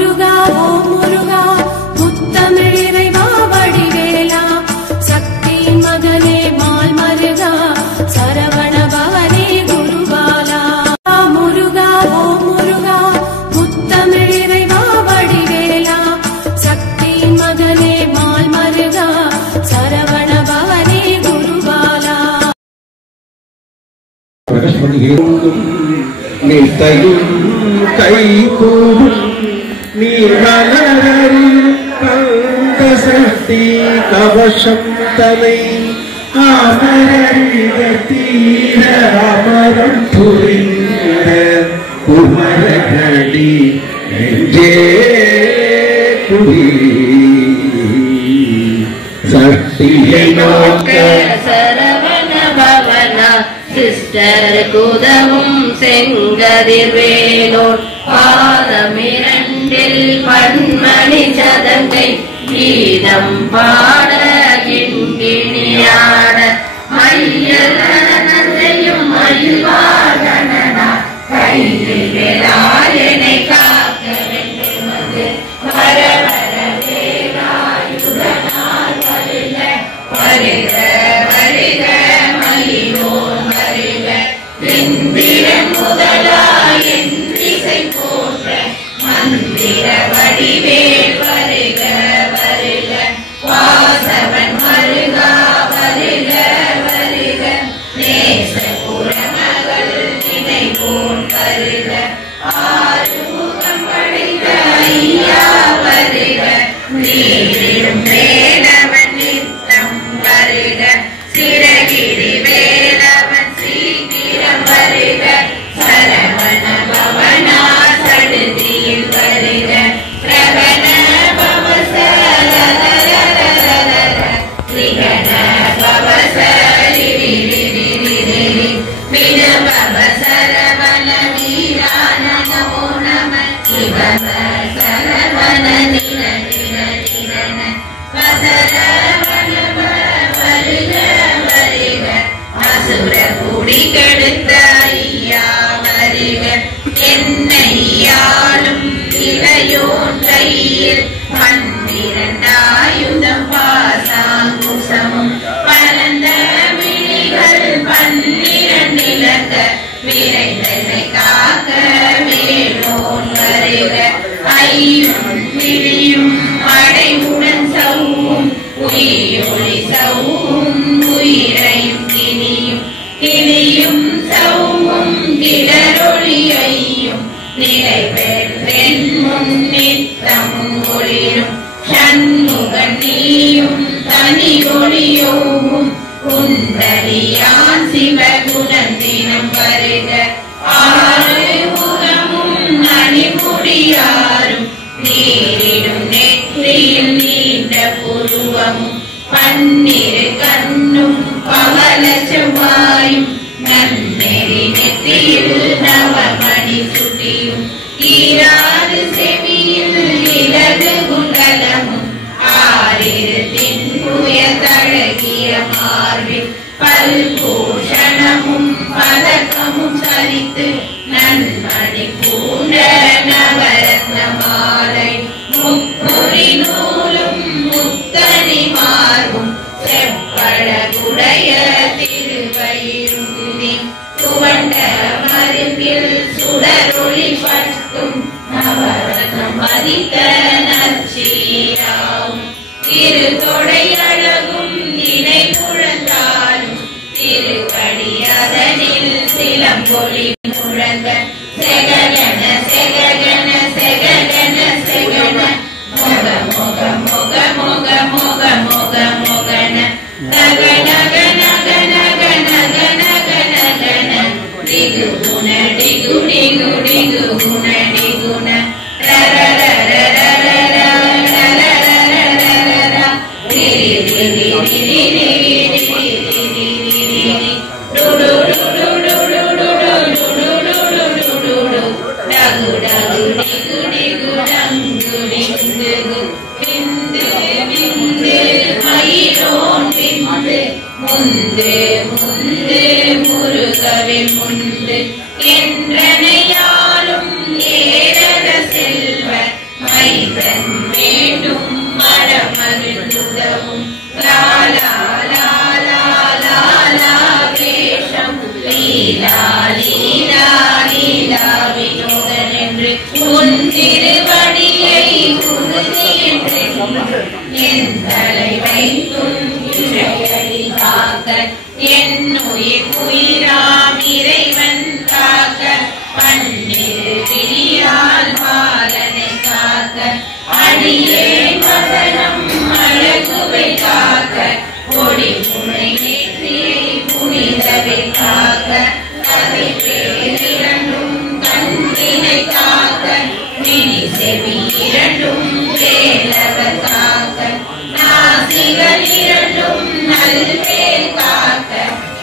முருகா ஓம் முருகா முத்தமிழ் இறைவா வடிவேலா சக்தியின் மகனே மால் மருகா சரவண பவனே குருபாலா முருகா ஓம் முருகா முத்தமிழ் இறைவா வடிவேலா சக்தியின் மகனே மால் மருகா சரவண பவனே குருபாலா நித்தையும் கைகூடும் நீர்மலரில் கந்த சக்தி கவசம் தலை அமரரித தீர அமரம் புரிந்த குமரகடி நெஞ்சே குடி சக்தியை நோக்க சரவண பவனா சிஸ்டர் குதவும் செங்கதிர்வேலோர் பாதமிரண்டில் பன்மணி சதங்கை கீதம் பாட கிண்கிணியாட மையலையும் மயில்வாகனா கையில் வேலாயனை காக்க வேண்டும் வர வர வேலாயுதனால் வருக வருக வருக மயிலோன் வருக இந்திரன் முதலாய் என்றிசை போன்ற மந்திர வடிவேல் வருக வருக வாசவன் வருகா வருக வருக நேசபுர மகள் நினைவோன் வருக ஆறுமுகம் படைத்த ஐயா வருக நீரிடும் வேலவன் நித்தம் வருக சிறகிரி வேலவன் சீக்கிரம் வருக சரவண பவனா சடுதியில் வருக பிரகண பவச திகண பவச வினபவ சரவண வீரான நமோ நம சிவப சரவண நிர நிர நிரன வசரவண வருக வருக அசுர குடி கெடுத்த ஐயா வருக என்னையாலும் இளையோன் கையில் பன்னிரண்டாயுதம் பாசாங்குசமும் பரந்த விழிகள் பன்னிரண்டிலங்க விரைந்தனை காக்க வேலோன் வருக ஐயும் விழியும் அடைவுடன் சவும் உயிரொளி சவும் உயிரையும் கிளியும் கிளியும் சவும் கிளரொளியையும் நிலை பெற்றென் முன்னித்தமும் ஒளிரும் சண்முகன் நீயும் தனி ஒளியோவும் குந்தலியான் சிவகுணன் தினம் வருக ஆறு முகமும் அணிமுடியாரும் நீரிடும் நெற்றியில் நீண்ட புருவமும் பன்னிரு கண்ணும் பவள செவ்வாயும் நன்னெறி நெற்றியில் நவமணி சுட்டியும் ஈராறு செவியில் இலகு குண்டலமும் ஆறிரு தின்புய தழகிய மார்பில் பல்பூஷணமும் பதக்கமும் சரித்து நன்மணி பூண்ட நவரத்ன மாலை முப்புரி நூலும் முத்தனி மார்பும் செப்பழகுடைய திருவயிறுதி துவண்ட மருங்கில் சுடரொளி பட்டும் நவரத்னம் மதித்த நற்சீராவும் திரு தொடை அழகும் நினை முழந்தாலும் திருக்கடி அதனில் சிலம்பொலி முழங்க செககன செககன செககன செகன மொக மொக மொக மொக மொக மொக மொகன நக நக நக நக நக நக நகன டிகு குண டிகு டிகு டிகு குண டிகுண ரர ரர ரர ரர ரர திரி திரி திரி திரி திரி டுடு டுடு டுடு டுடு டுடு டுடு டுடு டகு டகு டிகு டிகு டங்கு டிங்கு பிந்து பிந்து மயிலோன் பிந்து முந்து முந்து முருகவில் முந்து என்றனையாலும் ஏரக செல்வ திருவடியை உறுதியின்றி என் தலை வைத்தும் இறையடி காக்க என் உயிர் உயிராம் இறைவன் காக்க பன்னிரு விழியால் பாலனை காக்க அடியே மதனம் அழகுவை காக்க கொடி புனை ஏற்றியை புனிதவை காக்க கதை பேரிரண்டும் கண்ணினை காக்க விழி செவி இரண்டும் கேளவர் காக்க நாசிகள் இரண்டும் நல்வேல் காக்க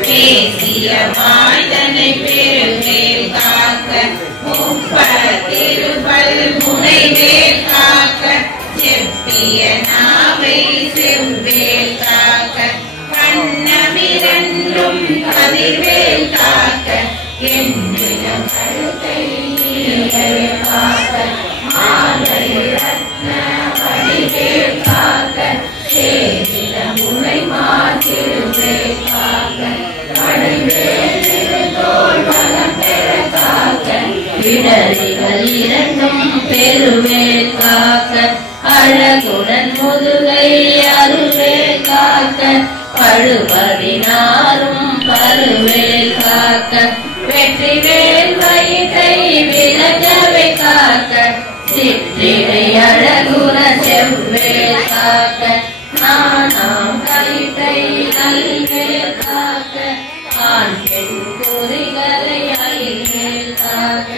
பேசிய வாய்தனை பெருவேல் காக்க முப்பத்திருபல் முனைவேல் காக்க செப்பிய நாவை செவ்வேல் காக்க கண்ணமிரண்டும் கதிர்வேல் காக்க என்னிடம் கழுத்தை காக்க மாலை ரத்ன வடிவேல் காக்க சேவில முனை மாற்றிருவேல் காக்க வடிவேல் தோல் வளம் பெற காக்க இடறிகள் இரண்டும் பெருவேல் காக்க அழகுடன் முதுகை அருவேல் காக்க பழுவதினாரும் பருவேல் காக்க வெற்றிவேல் வயிற்றை விளக்கவை காக்க சிற்றிடை அழகுற செவ்வேல் காக்க நானாம் கயிற்றை நல்வேல் காக்க ஆண் பெண் குறிகளை அயில்வேல் காக்க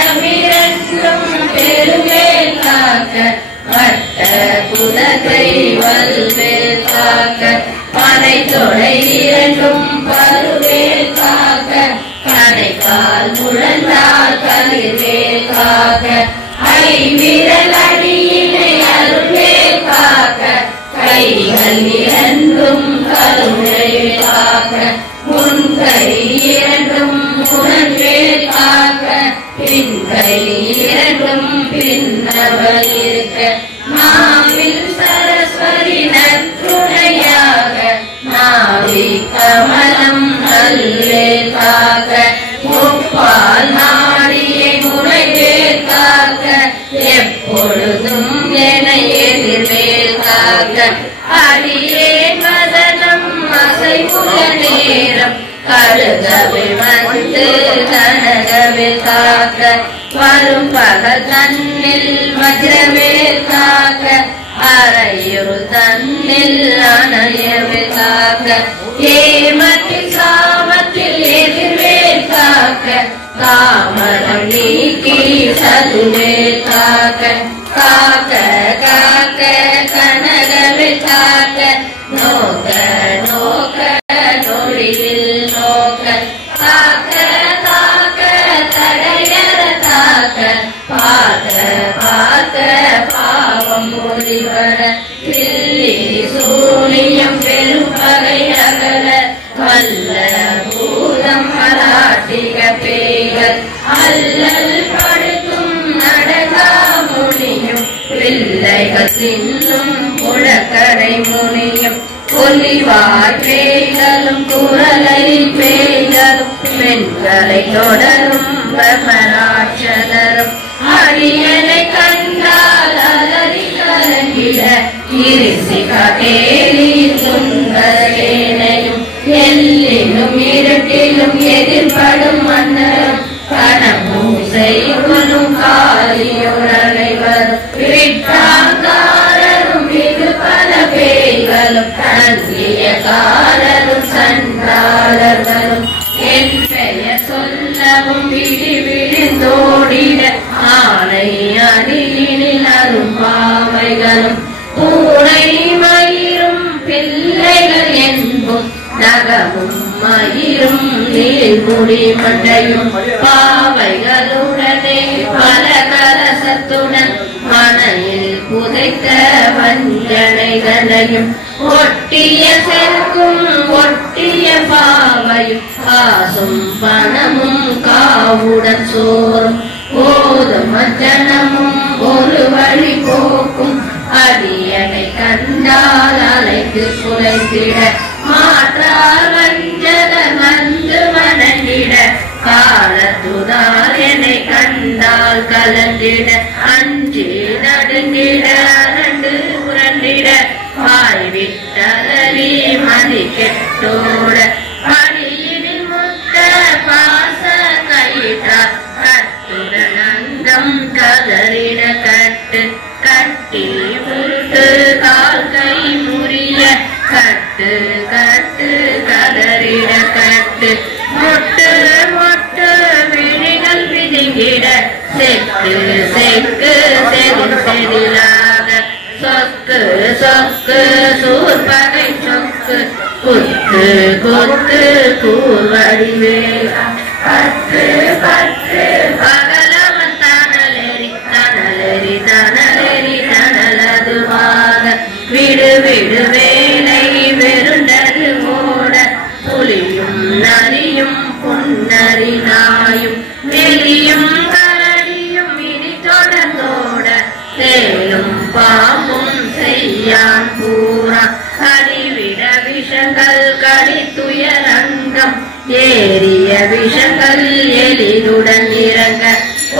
விட்டமிரண்டும் பெருவேல் காக்க வட்ட குலகை வல்வேல் காக்க பனை தொடை இரண்டும் பருவேல் காக்க கனைக்கால் முழந்தால் கதிர்வேல் காக்க ஐவிரல் அடியினை அருள்வேல் காக்க கைகள் இரண்டும் கருவேல் காக்க முன்கை இரண்டும் முரண்வேல் காக்க பின்கை இரண்டும் பின்னவள் இருக்க மாவில் சரஸ்வதி நற்றுணையாக நாவி கமலம் நல்வேல் காக்க முப்பால் நாடியை முனைவேல் காக்க எப்பொழுதும் என எதிர்வேல் காக்க அடியே மதனம் அசைமுக நேரம் கழுகவில் வந்து கனகவில் காக்க வரும் பகல் தன்னில் வஜ்ரவேல் காக்க அரையுள் தன்னில் அணையவில் காக்க ஏமத்தில் சாமத்தில் எதிர்வேல் காக்க காமரம் நீக்கி சதுவேல் காக்க காக்க காக்க கனகவில் காக்க நோக்க நோக்க நொழியில் நோக்க காக்க காக்க தடையற காக்க பார்க்க பார்க்க பாவம் ஒளிவர தில்லி சூனியம் பெரும் பகை அகல வல்ல பூதம் மராட்டிக பேய்கள் அல்லல் படுத்தும் நடகா முனியும் பிள்ளைகள் தின்னும் புழக்கடை முனியும் ஒலிவாய் பேய்களும் குரலை பேய்களும் பெண்களை தொடரும் பிரமராட்சதரும் அடியனை கண்டால் அலறி கலங்கிட இருசிகேலி சுந்தரேனையும் எல்லிலும் இருட்டிலும் எதிர்படும் மன்னரும் கணமும் செய்வனும் காலியுடனைவரும் விட்டாங்காரரும் இது பல பேய்களும் அங்கியக்காரரும் சண்டாளர்களும் என் பெயர் சொல்லவும் விழி விழுந்தோடிட ஆனை அடியினில் அரும் பாவைகளும் பூனை மயிரும் பிள்ளைகள் என்பும் நகமும் மயிரும் நீர்முடி மண்டையும் பாவைகளுடனே பல கலசத்துடன் மனையில் புதைத்த வஞ்சனைகளையும் ஒட்டிய செருக்கும் ஒட்டிய பாவையும் காசும் பணமும் காவுடன் சோறும் போதும் ஜனமும் ஒரு வழி போக்கும் அடியனை கண்டால் அழைத்து குலைத்திட மாற்றால் வஞ்சகர் வந்து வணங்கிட காலத்துதால் என்னை கண்டால் கலந்திட அஞ்சிட அஞ்சி நடுங்கிட அரண்டு புரண்டிட வாய்விட்டலி மதி கெட்டோட மடியினில் முத்த பாச கயிற்றார் கட்டுடன் அங்கம் கதறிட கட்டு கட்டி முட்டு கால் கை முறிய கட்டு கட்டு கதறிட கட்டு முட்டு முட்டு விழிகள் விதிங்கிட செக்கு செக்கு செதில் செதிலாக சொக்கு சொக்கு சூர்பகை சொக்கு குத்து குத்து கூர்வடிவேல் பத்து பத்து பகலவன் தனலெறி தனலெறி தனலெறி தனலதுவாக விடு விடு வேலை வெருண்டது ஓட புலியும் நரியும் புன்னரி நாயும் வெளியும் கரடியும் இனி தொடர்ந்தோட தேலும் பாம்பும் செய்யான் பூரா கடிவிட விஷங்கள் கடித்துயரங்கம் ஏறிய விஷங்கள் எளிதுடன் இறங்க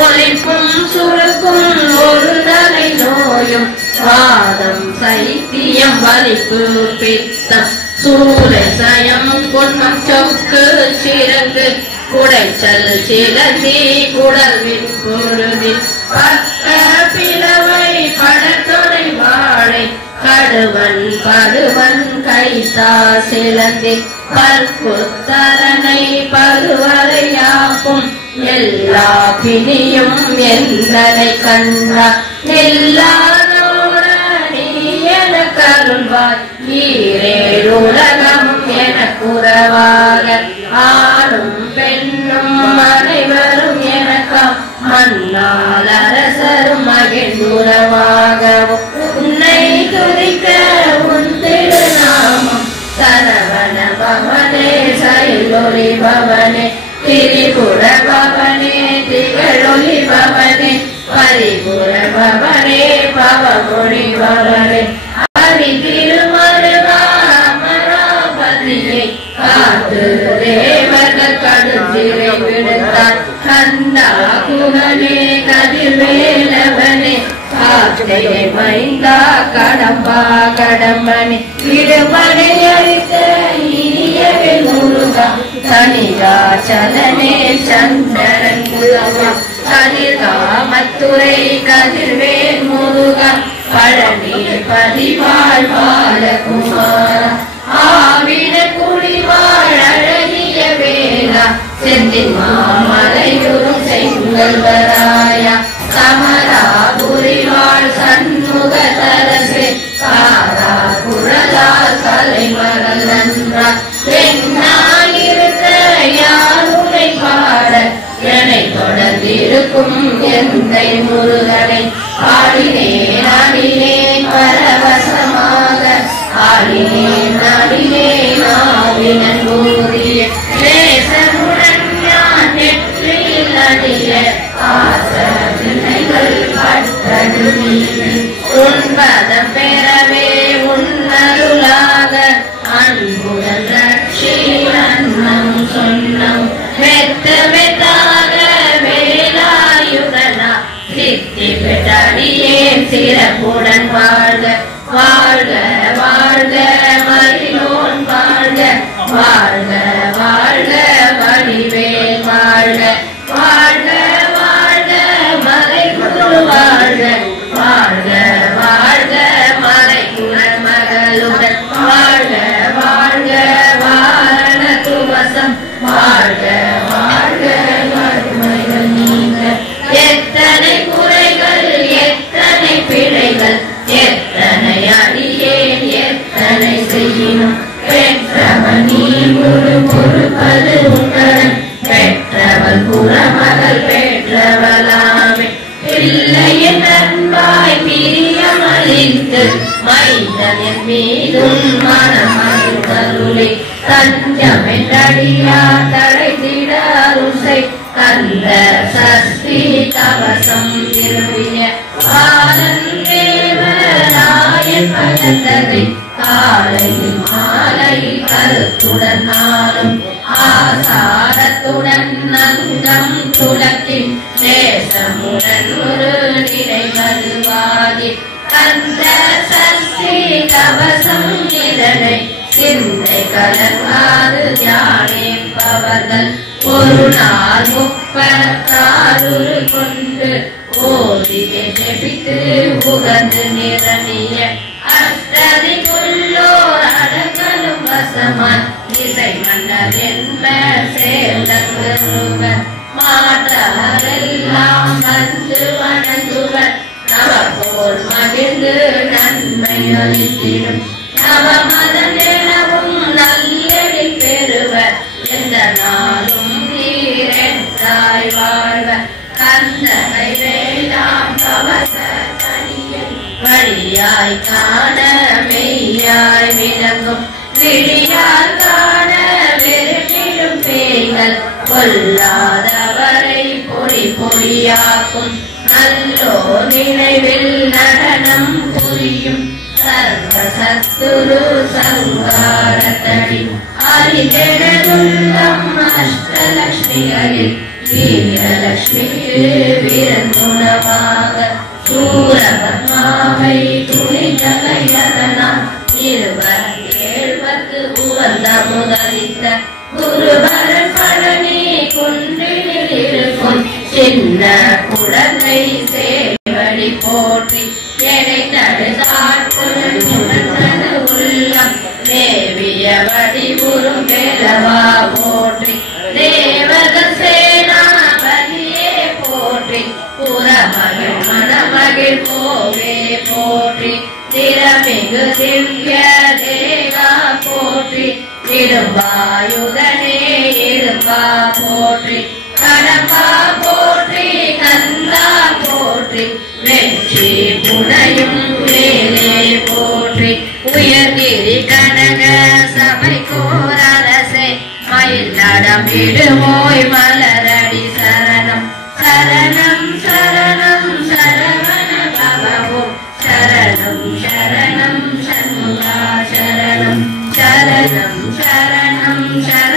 ஒலிப்பும் சுருக்கும் ஒரு தலை நோயும் வாதம் சைத்தியம் வலிப்பு பித்தம் சூளை சயம் குன்மம் சொக்கு சிறங்கு குடைச்சல் சிலந்தி குடல் விற்பொருதில் பக்க பிளவை படத்தொடை வாழை கடுவன் படுவன் கைத்தா சிலந்தி பற்புத்தரனை பருவரையாக்கும் எல்லா பிணியும் என்னை கண்டா எல்லாரோட நீ என கருள்வாய் ஈரேழுலகம் என குறவாக ஆணும் பெண்ணும் அனைவரும் எனக்காம் மன்னால் அரசரும் மகிழ்ந்துறவாகவும் உன்னை துதிக்க உன் திருநாமம் சரவண பவனே சைலொளி பவனே திரிபுர பவனே திகழொளி பவனே பரிபுர பவனே பவமொழி பவனே ஹரி திருமருகா அமராவதியை காத்து தேவர்கள் கடுஞ்சிறை விடுத்தார் கந்தா குகனே கதிர்வேலவனே காத்தே மைந்தா கடம்பா கடம்பனே இடுபடை அழித்த இனியவே முருகா தனிகா சலனே சந்திரன் முருகா கதிர்காமத்துறை கதிர்வேல் முருகா பழனி பதிவாழ் பாலகுமார ஆவின குடிவாழ் அழகிய வேலா செந்தில் மாமலையுறும் செங்கல்வராயா கமலாபுரிவாழ் சண்முக தரசே காரா குழலால் கலைமகள் நன்றா என்னாயிருக்க யாருனை பாட என்னை தொடர்ந்திருக்கும் எந்தை முருகனை ஆடினேன் ஆடினேன் பரவசமாக ஆடினேன் ஆடினேன் ஆவினன் கூறிய நேசமுடன் நான் நெற்றியில் அடிய ஆசைகள் பட்டது நீதி உன்பதம் பெறவே உன்னருளாக அன்புடன் ரட்சி அன்னம் சொன்னம் மெத்த மெத்தாக வேலாயுதனா சித்தி பெற்றடியேன் சிறப்புடன் வாழ்க வாழ்க வாழ்க மகிழோன் வாழ்க வாழ்க வாழ்க வடிவேல் வாழ்க வாழ்க வாழ்க மலைக்குரு வாழ்க வாழ்க வாழ்க மலைக்குரன் மகளுடன் வாழ்க வாழ்க வாரண துவசம் வாழ்க வாழ்க வறுமைகள் நீங்க எத்தனை குறைகள் எத்தனை பிழைகள் எத்தனை அடியேன் எத்தனை செய்யணும் பெற்றவன் நீ குரு பொறுப்பது உங்கடன் பெற்றவள் புறமகள் பெற்றவளாமே பிள்ளையின் நண்பாய் பிரியமளித்து மைந்தனின் மீதும் மனமது கருளை தஞ்சமென்றடியா தடைத்திட அருசை கந்த சஷ்டி கவசம் விரும்பிய ஆனந்தேவராயன் பகந்ததை காலையில் மாலையில் கருத்துடன் நாளும் ஆசாரத்துடன் நங்கம் துலக்கின் நேசமுடன் ஒரு நினைவதுவாகி கந்த சஷ்டி கவசம் இதனை சிந்தை கலங்காது தியானிப்பவர்கள் ஒரு நாள் 36 கொண்டு ஓதியை ஜெபித்து உகந்து நிரணிய அஷ்டதிக்குள்ளோர் அடங்கலும் வசமாய் இசை மன்னர் என்ப சேர்ந்த பெறுவர் மாற்றவரெல்லாம் வந்து வணங்குவர் நவபோல் மகிழ்ந்து நன்மை அளித்திடும் நவமதம் எனவும் நல்லெடி பெறுவர் எந்த நாளும் நீரென்றாய் வாழ்வர் கந்தனை வேளாம் கவச வழியாய் காண மெய்யாய் விளங்கும் விழியால் காண வெறுப்பிடும் பேய்கள் கொல்லாதவரை பொறி பொறியாக்கும் நல்லோ நினைவில் நடனம் புரியும் சர்வ சத்துரு சங்காரத்தடி அறிஞருள்ளம் அஷ்டலட்சுமிகளில் வீரலட்சுமிக்கு விருந்துணவாக சூரபத்மாவை துணிதலையதனால் 27 உவந்த முதலித்த குருபரன் பழனி குன்றினில் இருக்கும் சின்ன குழந்தை சேவடி போற்றி எடை தடுத்தாட்கள் உள்ளம் தேவிய வடிவுறும் வேலவா போற்றி தேவத சேனாபதியே போற்றி புறமகிழ் மணமகிழ் கோவே போற்றி திறமிகு திவ்ய தேவா போற்றி இரும்பாயுதனே இரும்பா போற்றி கடம்பா போற்றி கந்தா போற்றி வெற்றி புனையும் வேலே போற்றி உயர்கிரி கனக சபை கோரரசே மயில் நடமிடுவோய் மலரடி சரணம் சரணம் சரணம் சரவண பவவும் சரணம் சரணம் சண்முகா சரணம் சரணம் சரணம் சரணம்